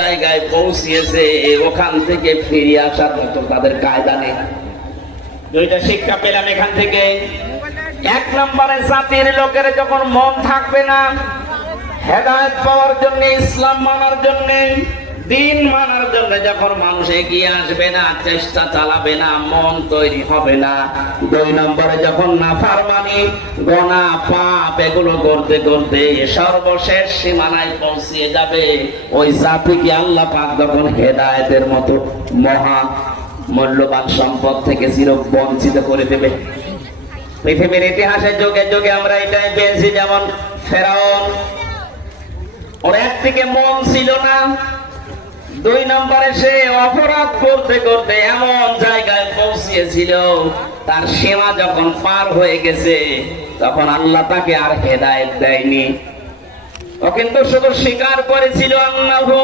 জায়গায় পৌঁছিয়েছে ওখান থেকে ফিরে আসার মতো তাদের কায়দা নেই। দুইটা শিক্ষা পেলাম এখান থেকে। এক নম্বরে জাতির লোকের যখন মন থাকবে না হেদায়েত পাওয়ার জন্য, ইসলাম মানার জন্য, দিন মানার জন্য যখন মানুষ এগিয়ে আসবে না, চেষ্টা চালাবে না, মন তৈরি হবে না। দুই নম্বরে যখন নাফরমানি, গুনাহ, পাপ এগুলো করতে করতে সর্বশেষ সীমানায় পৌঁছে যাবে, ওই জাতিকে আল্লাহ পাক যখন হেদায়েতের মতো মহা মূল্যবান সম্পদ থেকে চির বঞ্চিত করে দেবে। পৃথিবীর ইতিহাসে যুগে যুগে আমরা এটাই পেয়েছি। যেমন ফেরাউন, ওর একদিকে মন ছিল না, দুই নম্বরে সে অপরাধ করতে করতে এমন জায়গায় পৌঁছিয়েছিল তার সীমা যখন পার হয়ে গেছে তখন আল্লাহ তাকে আর হেদায়েত দেয়নি। ও কিন্তু শুধু স্বীকার করেছিল আল্লাহু